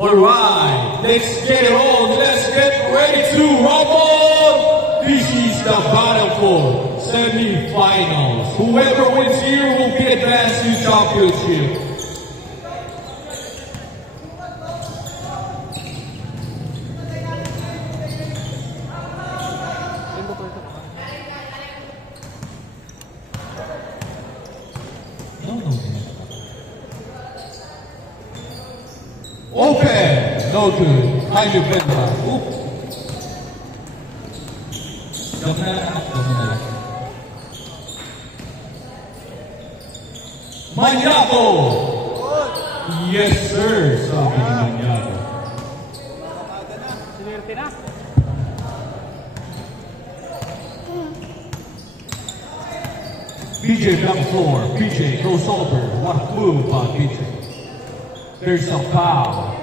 Alright, let's get it on. Let's get ready to rumble. This is the battle for semi-finals. Whoever wins here will be advanced to championship. Open! No good. Kind of benta. Maniaco! Yes, sir. Sabi ni Maniaco. Sinerte na. BJ down floor. BJ goes over. What a move by BJ. There's a foul.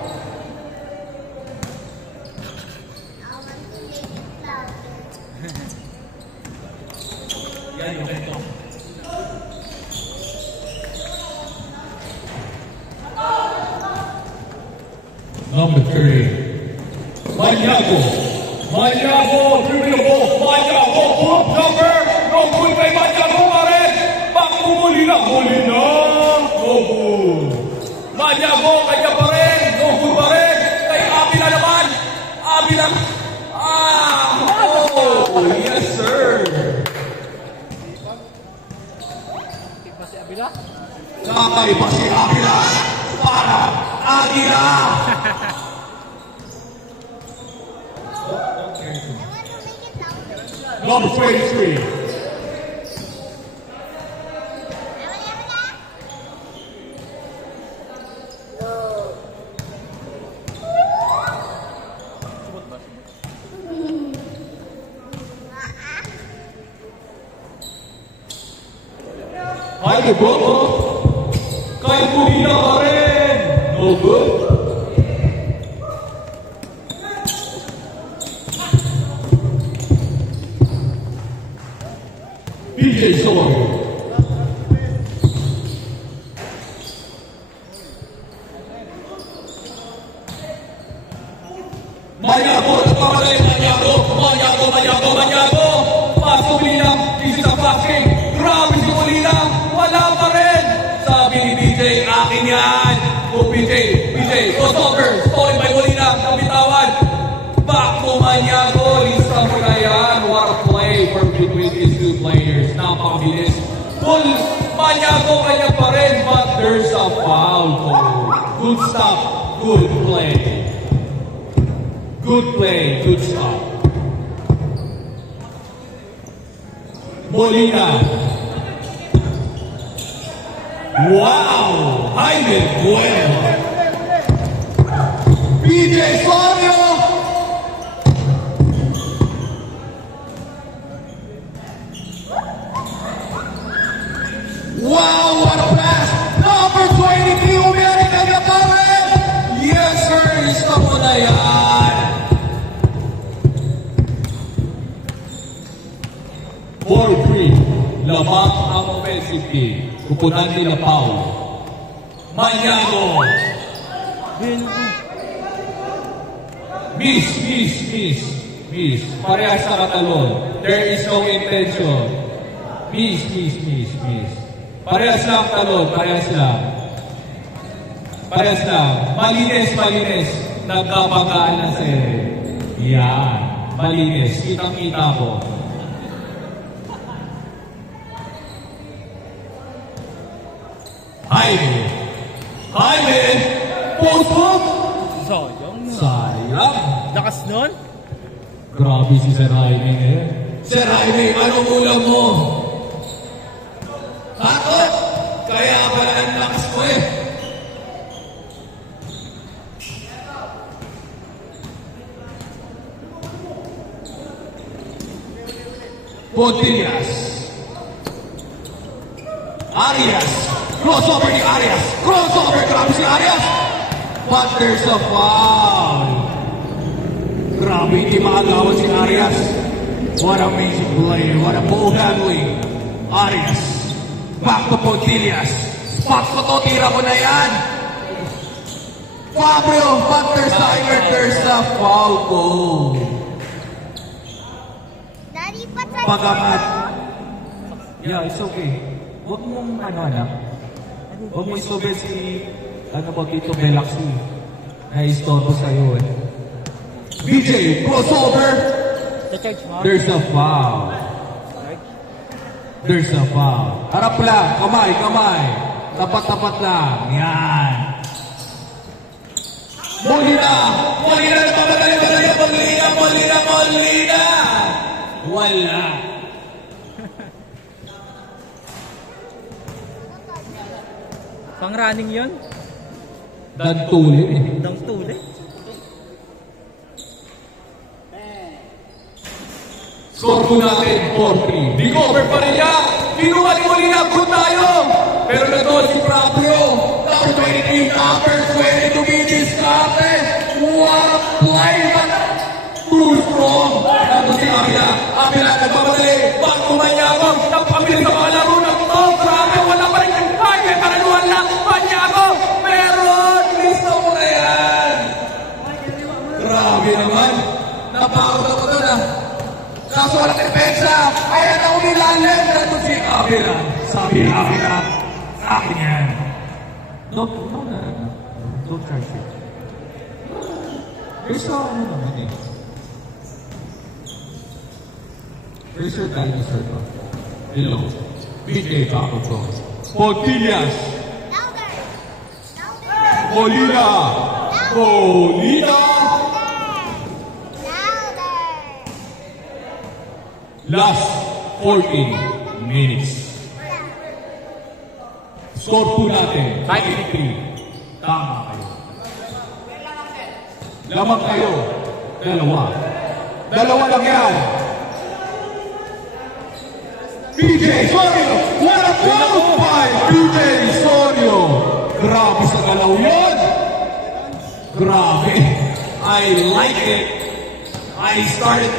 Number 3. Maniaco. Maniaco. Dribble. Maniaco. Pull number. No good kay Maniaco pa rin. Muli na. No good. Maniaco. Kaya pa rin. No good pa rin. Kay Abila naman. Abila. Oh, yes sir. Tikpa si Abila. Kakaiba si Abila. Para Abila. Number 23. Kaya Bobo. Kaya Pulina ka rin. No good. BJ Soy. Maniaco, nagpapalay. Maniaco. Pasok Pulina. This is a passing. Grabe si Pulina. Wala pa rin. Sabi ni BJ, akin yan. O BJ, crossover. Stolen by Pulina. Kapitawan. Back to Maniaco. Lista mo na yan. What a play from between these two players. Napakabilis. Full Maniaco kanya pa rin. But there's a foul. Good stop. Good play. Good play. Good stop. Molina. Wow! Jaime Bueno. BJ Flavio. Wow, what a pass! Number 22, Umiari Kagapare! Yes, sir! Isa mo na yan! 4-3. Lamang ang offensive team. Kupunan nila Paul. Maniaco. Miss. Parehas sa katalon. There is no intention. Miss. Parehas lang talon. Parehas lang. Malinis. Nagkapagaan na sere. Yan. Malinis. Kitang-kita ko. Jaime! Post-up! Sayang! Lakas nun? Grabe si Sir Jaime eh. Sir Jaime, anong ulam mo? Ako? Kaya pala ang lakas mo eh. Pontillas. Arias. Crossover ni Arias. Grabe si Arias. But there's a foul. Grabe, hindi makagawa si Arias. What amazing play. What a ball handling. Arias. Back to Pontillas. Spots ko to. Tira ko na yan. Fabio, but there's a foul goal. Daddy, patay Pagamat. ko. Yeah, it's okay. Huwag mong anak. Huwag mong isobel si, dito, Belaxi. Na-istorbo sa'yo eh. BJ, crossover. Na-charge mo? There's a foul. There's a foul. Harap lang, kamay. Tapat-tapat lang. Yan. Molina nagmamadali. Molina. Wala. Pang running yun? Dantuli eh. Dang tuli. Score po natin, 4-3. Big over pa rin yan. Kinuha ni Molina, good tayo. Pero nagdoon si Fabio. Number 23, number 22, BJ Scate. What a play, but too strong. Nandun si Avila. Avila nagmamadali. Bago Maniago. Napamili sa mga laro ng to. Grabe, wala pa rin yung kaya. May karaluhan lang. Maniago. Meron. Listo mo na yan. Grabe naman. Napakot ako doon ah. Kaso walang depensa. Ayan na umilalim. Nandun si Avila. Sabi Avila. Akin yan. Don't try shit. There's no ano naman eh. There's your dinosaur ba? Hello. BJ Taco Pro. Portillas. Louder. Molina. Louder. Last 14 minutes. Score po natin. 5-3. Tama kayo. Lamang kayo. Dalawa lang yan. BJ Sorio! What a goal by BJ Sorio! Grabe sa galaw yun! Grabe! I like it. I started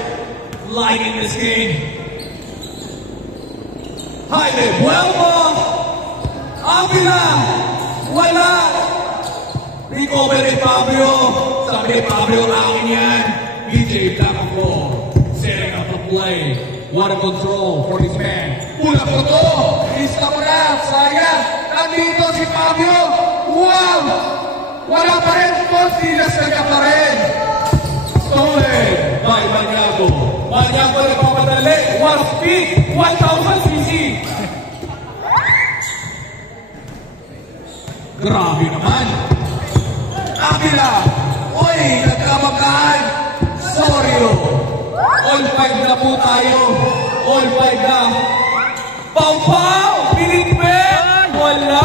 liking this game. Jaime Buelmo! Avila! Wala! Recover ni Fabio! Sabi ni Fabio, akin yan! BJ Taco, setting up the play. What a control for his man. Pula po to! Isa mo na! Sayang! Nandito si Fabio! Wow! Wala pa rin! Portillas kanya pa rin! Stolen by Maniago. Maniago na papadali. One speed! 1,000cc! Grabe naman! Avila! Uy! Nagkamagkaan! Sorio! All 5 na po tayo! All 5 na! Pau! Pinigpit! Wala!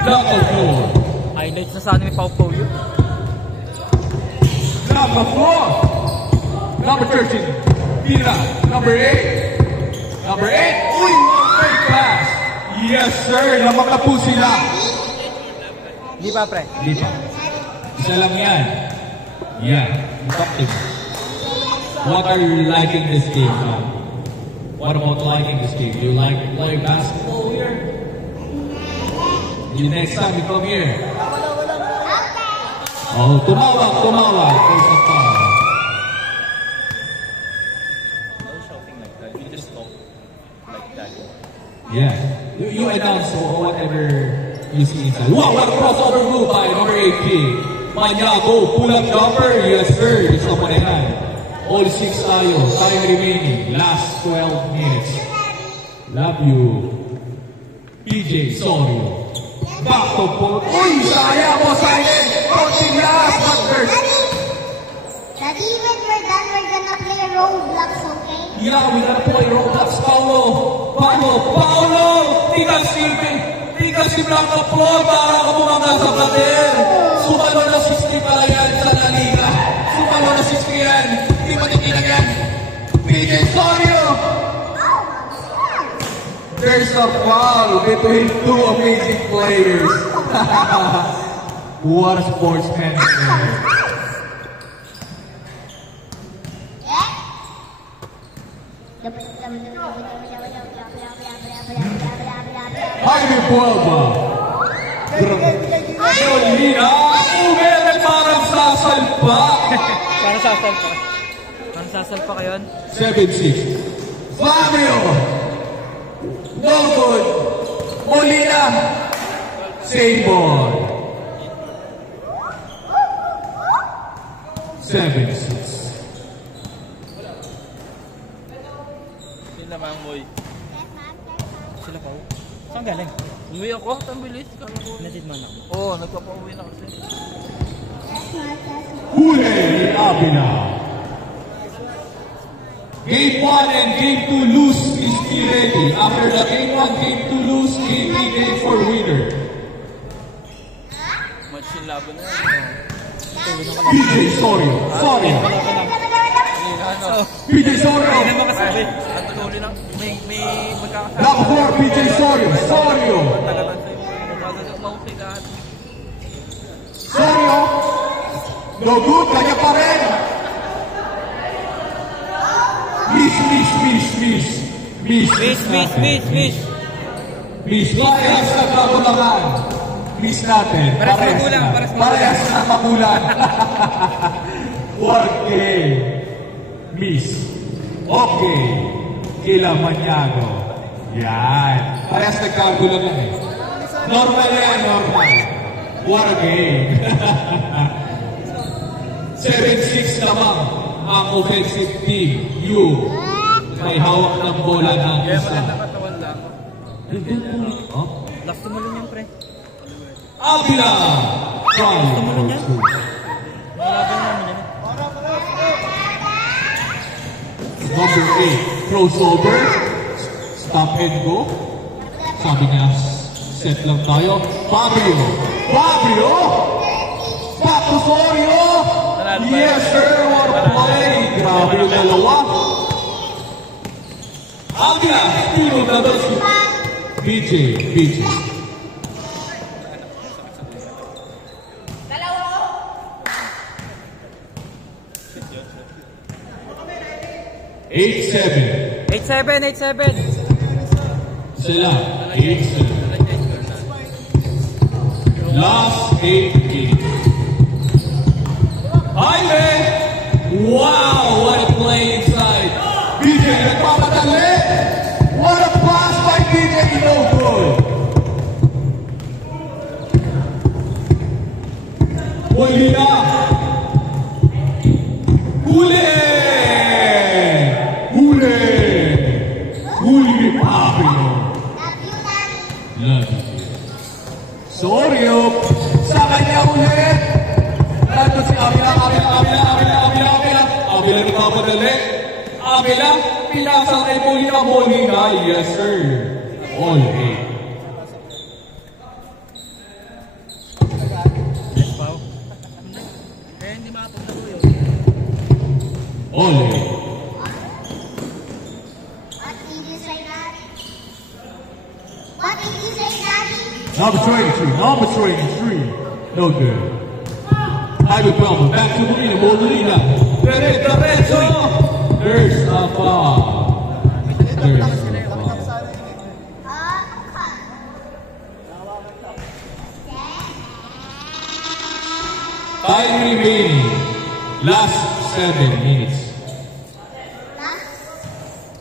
Number 4! Highlights na sana ni Pau Pau yun. Number 4! Number 13! Tira! Number 8! Number 8! Uy! Great pass! Yes sir! Lamang na po sila! Di ba, pre? Di ba? Isa lang yan. Yeah. Talk to me. What are you liking this game? What about liking this game? Do you like playing basketball here? The next time you come here. Oh, tumawag. There's a foul. No shouting like that. You just talk like that. Yeah. You announce whatever you see inside. Wow, what a crossover move by number 18. Maniago, pull-up jumper. Yes, sir. Gusto mo na yan. All 6 tayo. Time remaining. Last 12 minutes. Love you. PJ Sorio. Back to Paul. Uy, sayang mo, sayang. Portillas, but first. Daddy, when we're done, we're gonna play Roblox, okay? Yeah, we gotta play Roblox. Paulo. Tigas si Blanca Paul para ka bumangga sa plater. Sumalo na 60 pala yan sa La Liga. Sumalo na 60 yan. Hindi matitilag yan. PJ Sorio. There's a foul between two amazing players. What a sportsman. Jaime Buelba. Molina, umere parang sasalpa. Parang sasalpa. Parang sasalpa ka yun. 7-6. Fabio. No good. Molina. Save ball. 7-6. Sila mang boy. Sila pa. Saan galing? Umuwi ako, tambilis. Natid man ako. Oo, nagpapauwi na kasi. Huli Abina. Game 1 and Game 2 lose is ready. After the Game 1, Game 2 lose, Game 3, Game 4 winner. Match yung laban na yan. PJ Sorio. Sorio. PJ Sorio. Hindi mo kasabi. Ang tuloy lang. May magkakasama. Number 4, PJ Sorio. Sorio. Tagalan sa'yo. Mahusay lahat. Sorio. No good. Kanya pa rin. Miss. Parehas na kabulangan. Miss natin. Parehas na magulang. 1K. Miss. Okay. Kila Maniago. Yan. Parehas na kabulangan eh. Normal yan, normal. What a game. 7-6 naman ang offensive team. You. May hawak ng bola ng Kaya isa. maganda katawan lang. Oh? Last tumalon yan, pre. Avila! Try for two. Nalaban namin yan. Number 8, crossover. Stop and go. Sabi nga, set lang tayo. Fabio! Back to Sorio! Yes sir, what a play! Grabe yung dalawa. Avila! Tiro na doon si BJ. 8-7. 8-7. Sila, 8-7. Last 8 games. Jaime! Wow, what a play inside. BJ, nagpapadali. What a pass by BJ, no good. Molina. Huli ni Fabio. Love you. Sorio. Sa kanya ulit. Nandun si Avila. Avila nagpapadali. Avila, pinasang kay Molina. Yes, sir. All 8. Eh, hindi makapagdalo yun. All 8. Number 23. No good. Ivan Palmer, back to Molina. Diretso. There's a foul. Time remaining. Last 7 minutes.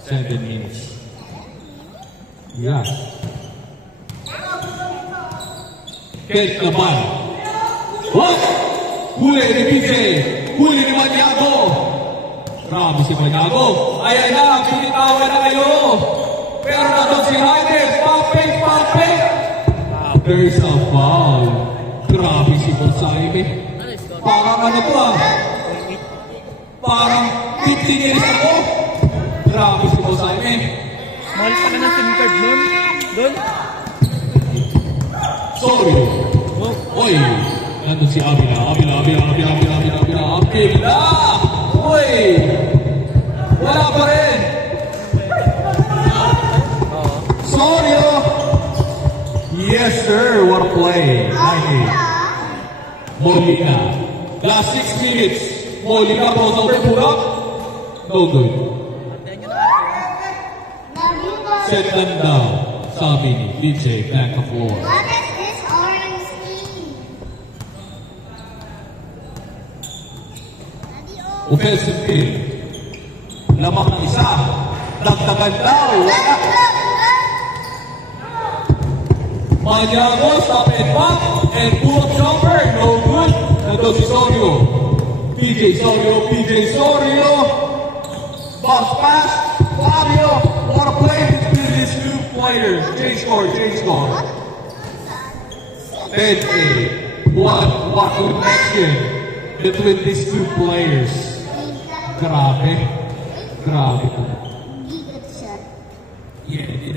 7 minutes. Yeah. Get the ball. What? Huli ni BJ. Huli ni Maniago. Grabe si Maniago. Ayan na, pinitawan na kayo. Pero nandun si Jaime. Pump. There's a foul. Grabe si Jaime. Parang ano to ah. Parang 15 years ako. Grabe si Jaime. Mahal pa ka ng SIM card nun. Doon. Sorry. Oy. Nandun si Avila. Oy. Wala pa rin. Sorry. Yes sir. What a play. 9-8. Molina. Last 6 minutes. Molina crossover pura. No good. Set them down. Sabi ni DJ back of floor. What is this orange Offensive field. Lamang ng isa. Dagdagan daw. Wala. Maniago, stop and back. And pull-up jumper. No good. Nandun si Sorio. PJ Sorio. Bounce pass. Fabio. What a play between these two players. Change score. 10-8. What a connection between these two players. Grabe. Good shot. Yeah, did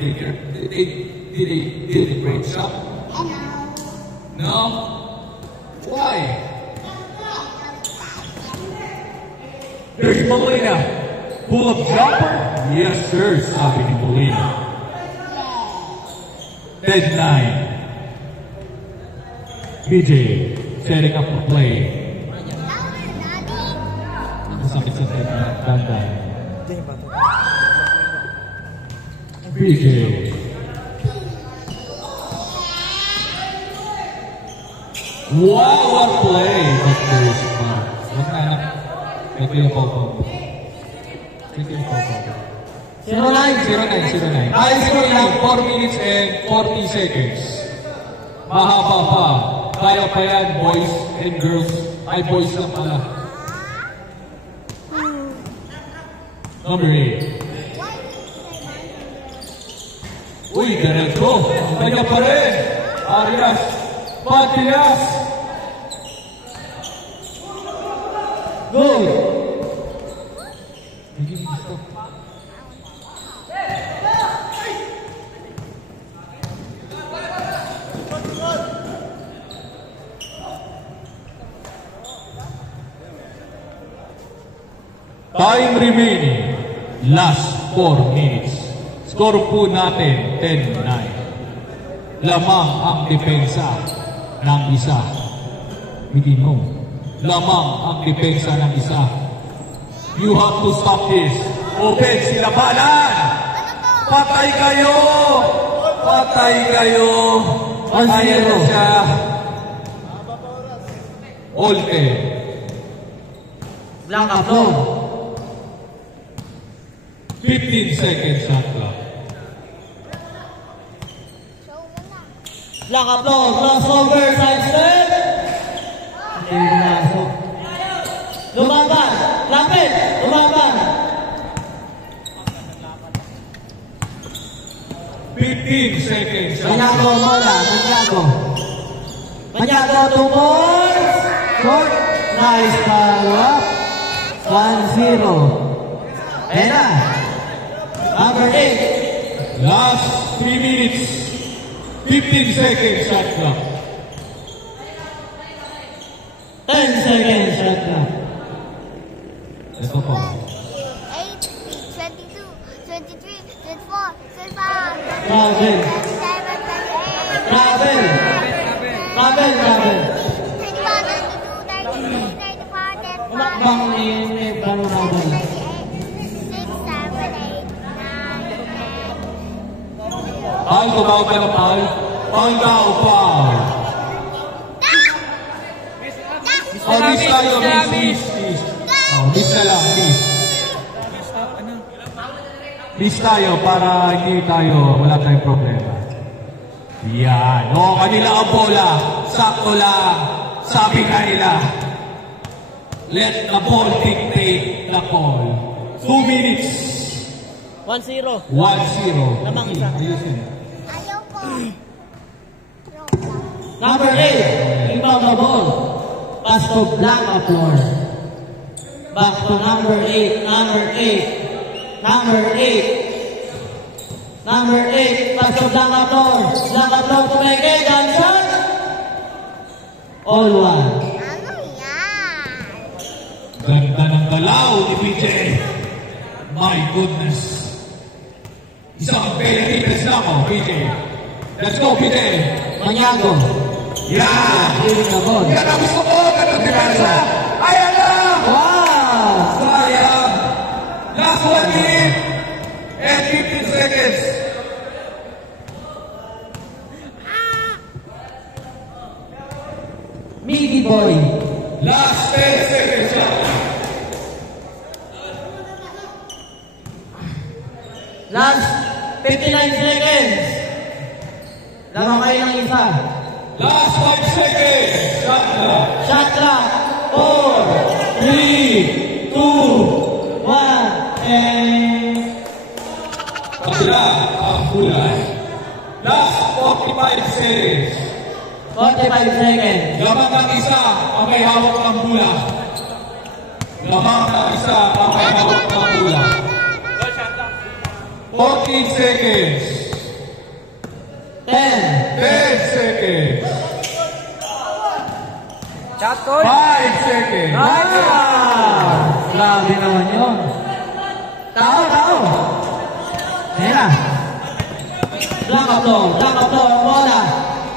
they break shot? No? Why? There's Molina. Pull-up jumper? Yes, sir, sabi ni Molina. 10-9. PJ, setting up the play. Masakit sa tanda. PJ. Wow, what play! That first part. Wag na anak. Ito yung pau-pau. 09. Ay, 4 minutes and 40 seconds. Mahaba pa. Kaya pa yan, boys and girls. Ay, boys lang pala. Number 8. Uy, ganito. Kanya pa rin. Arias. Patias. Good. Time remaining. Last 4 minutes. Score po natin 10-9. Lamang ang depensa ng isa. Hindi mo. Lamang ang depensa ng isa. You have to stop this. Open sila balan. Patay kayo. Ayan na siya. Olte. Blanca flow. 15 seconds shot clock. Blanca flow. Crossover. Side step. Lumaban. Lapit. Lumaban. 15 seconds shot clock. Maniago mola. Maniago 2 points. Short. Nice follow-up. 1-0. Ayan na. Number 8. Last 3 minutes. 15 seconds shot clock. 10 seconds shot clock. Ito po. 8, 22, 23, 24, 25, Travel. 27, 28, Travel. 31, 32, 33, 34, 35, Umakbang ni Brano Travel. 36, 7, 8, 9, 10. Paul, tumawag ka na Paul. Paul daw, Paul. Oh, miss tayo, miss. Oh, miss na lang, miss. Miss tayo para hindi tayo, wala tayong problema. Yan. O, kanila ang bola. Sakto lang. Sabi ka nila. Let the ball dictate the call. 2 minutes. 1-0. 1-0. Lamang isa. Ayusin. Ayaw ko. Number 8. Inbound the ball. Pass to Blanca floor. Back to number 8. Number 8. Pass to Blanca floor. Blanca floor to make it. Gun shot. All one. Ano yan? Ganda ng galaw ni PJ. My goodness. Isang Philippines na ako, PJ. Let's go, PJ. Maniago. Yan! Healing the ball. Yan ang gusto ko! Ganun pinasa! Ayan na! Wow! Sayang! Last 1 minute and 15 seconds. Miggy boy. Last 10 seconds. Last 59 seconds. Lamang kayo ng isa. Last 5 seconds. Shot clock. Shot clock. 4, 3, 2, 1, and... Kabila ang kulay. Last 45 seconds. 45 seconds. Lamang ng isa ang may hawak ng bola. Lamang ng isa ang may hawak ng bola. 14 seconds. 10. 10 seconds. Shot call. 5 seconds. Grabe naman yun. Tao. Ayan na. Black up low, bola.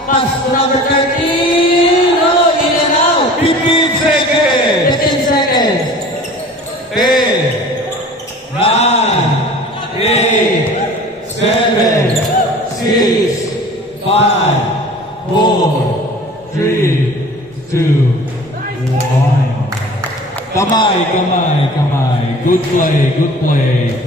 Pass to number 13. Oh, in and out. 15 seconds. 15 seconds. 10, 9, 8, 7, 6, 5, 4, 3, 2, 1. Kamay. Good play.